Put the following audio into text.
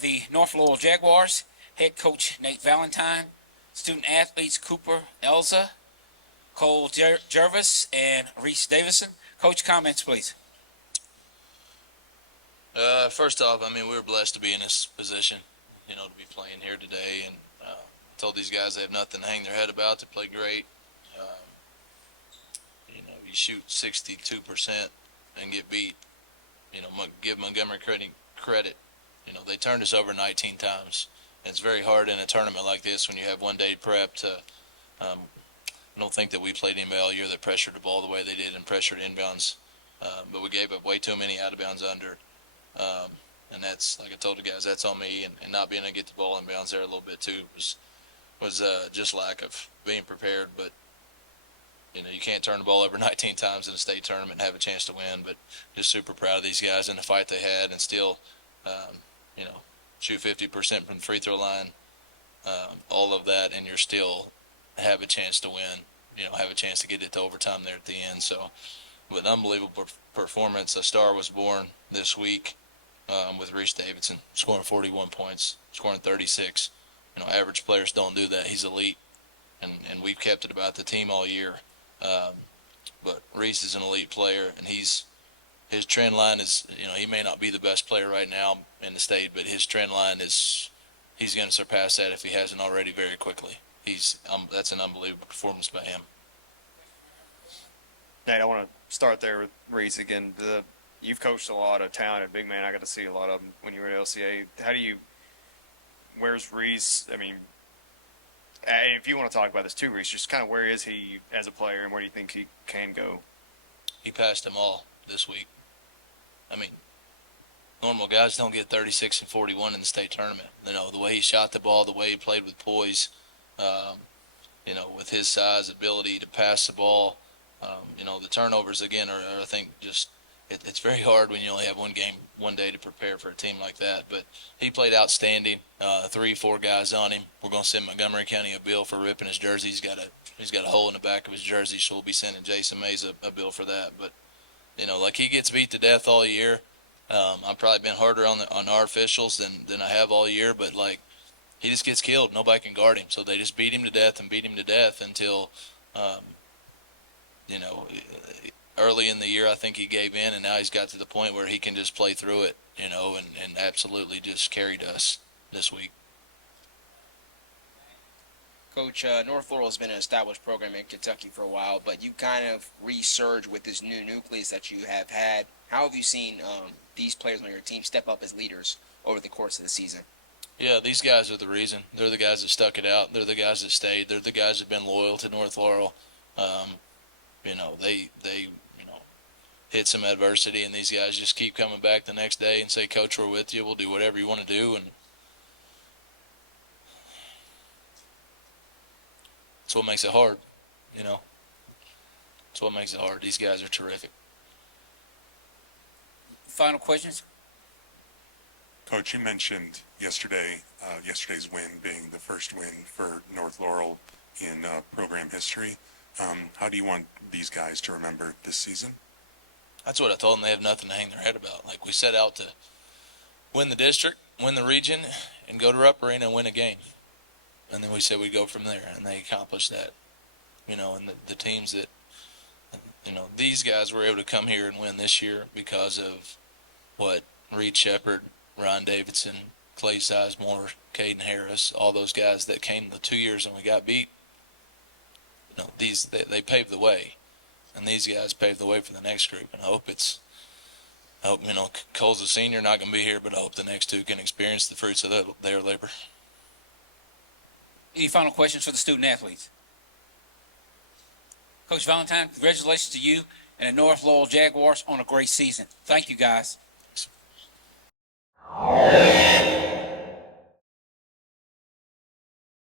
have the North Laurel Jaguars, head coach Nate Valentine, student athletes Cooper Elza, Cole Jervis, and Reese Davison. Coach, comments, please. First off, I mean, we were blessed to be in this position, to be playing here today. And told these guys they have nothing to hang their head about. They play great. You shoot 62% and get beat. Give Montgomery credit. They turned us over 19 times. And it's very hard in a tournament like this when you have one-day prep to I don't think that we played anybody all year that pressured the ball the way they did and pressured inbounds. But we gave up way too many out-of-bounds under. And that's, like I told the guys, that's on me. And not being able to get the ball inbounds there a little bit too was just lack of being prepared. But you can't turn the ball over 19 times in a state tournament and have a chance to win. But just super proud of these guys and the fight they had, and still, shoot 50% from the free throw line, all of that, and you're still have a chance to win. Have a chance to get it to overtime there at the end. So, with an unbelievable performance, a star was born this week with Reese Davidson, scoring 41 points, scoring 36. Average players don't do that. He's elite, and we've kept it about the team all year. But Reese is an elite player, and his trend line is, he may not be the best player right now in the state, but his trend line is, he's going to surpass that if he hasn't already very quickly. That's an unbelievable performance by him. Nate, I want to start there with Reese again. You've coached a lot of talented big men. I got to see a lot of them when you were at LCA. Where's Reese? I mean, if you want to talk about this too, Reese, just kind of where is he as a player and where do you think he can go? He passed them all this week. I mean, normal guys don't get 36 and 41 in the state tournament. The way he shot the ball, the way he played with poise, with his size, ability to pass the ball. The turnovers, again, are I think, just it's very hard when you only have one day to prepare for a team like that. But he played outstanding. 3-4 guys on him. We're going to send Montgomery County a bill for ripping his jersey. He's got a hole in the back of his jersey, so we'll be sending Jason Mays a bill for that. But he gets beat to death all year. I've probably been harder on our officials than I have all year, but he just gets killed. Nobody can guard him, so they just beat him to death until early in the year I think he gave in, and now he's got to the point where he can just play through it, and absolutely just carried us this week. Coach, North Laurel has been an established program in Kentucky for a while, but you kind of resurged with this new nucleus that you have had. How have you seen these players on your team step up as leaders over the course of the season? Yeah, these guys are the reason. They're the guys that stuck it out. They're the guys that stayed. They're the guys that have been loyal to North Laurel. They hit some adversity, and these guys just keep coming back the next day and say, Coach, we're with you. We'll do whatever you want to do. And that's what makes it hard, That's what makes it hard. These guys are terrific. Final questions? Coach, you mentioned yesterday's win being the first win for North Laurel in program history. How do you want these guys to remember this season? That's what I told them. They have nothing to hang their head about. We set out to win the district, win the region, and go to Rupp Arena and win a game. And then we said we'd go from there, and they accomplished that. And the teams that, these guys were able to come here and win this year because of what Reed Shepard, Ryan Davidson, Clay Sizemore, Caden Harris, all those guys that came the 2 years and we got beat. They paved the way, and these guys paved the way for the next group. And I hope Cole's a senior, not going to be here, but I hope the next two can experience the fruits of their labor. Any final questions for the student athletes? Coach Valentine, congratulations to you and the North Laurel Jaguars on a great season. Thank you, guys. Thanks.